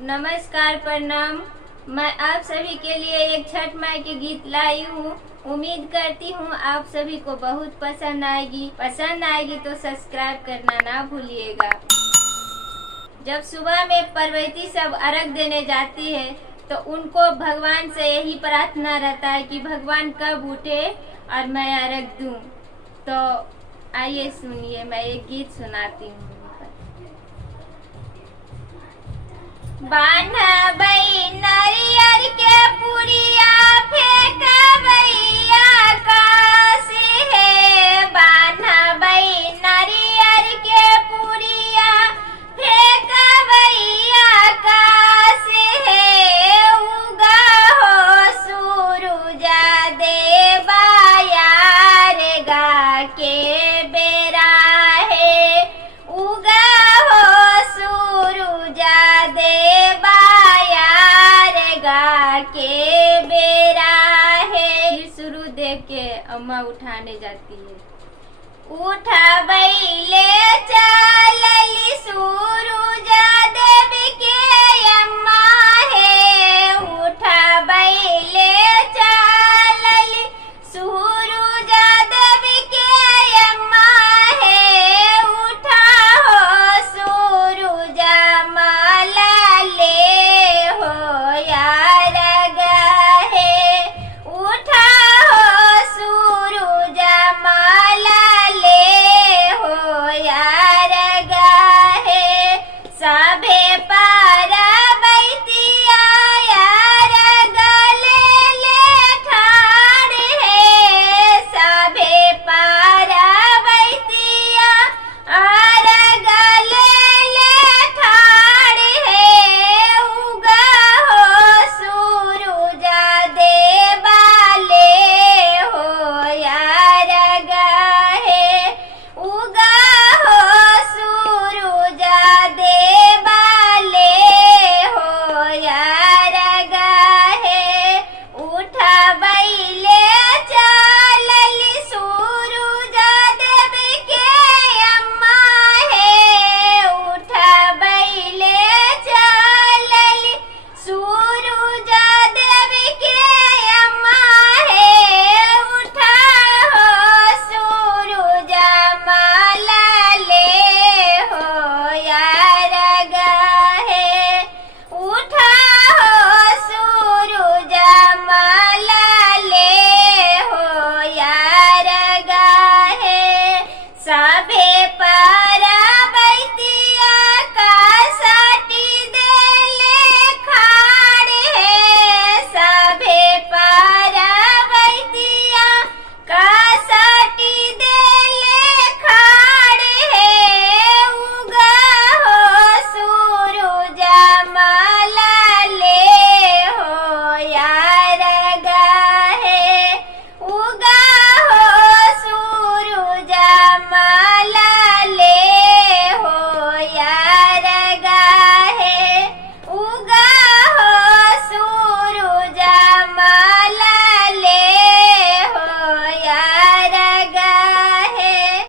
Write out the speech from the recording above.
नमस्कार, प्रणाम। मैं आप सभी के लिए एक छठ माई के गीत लाई हूँ। उम्मीद करती हूँ आप सभी को बहुत पसंद आएगी तो सब्सक्राइब करना ना भूलिएगा। जब सुबह में पर्वती सब अर्घ देने जाती है तो उनको भगवान से यही प्रार्थना रहता है कि भगवान कब उठे और मैं अर्घ दूं। तो आइए सुनिए, मैं एक गीत सुनाती हूँ। बान्हबई नरियर के पुड़िया फेंकबई आकाश है। बान्हबई नरियर के पुड़िया फेंकबई आकाश है। उगा हो सूरुजा देवा यार गा के बेरा है। उगा हो सूरुजा देवा यार गा के बेरा है। फिर शुरू देख के अम्मा उठाने जाती है। उठा बैले चलली सूरुजा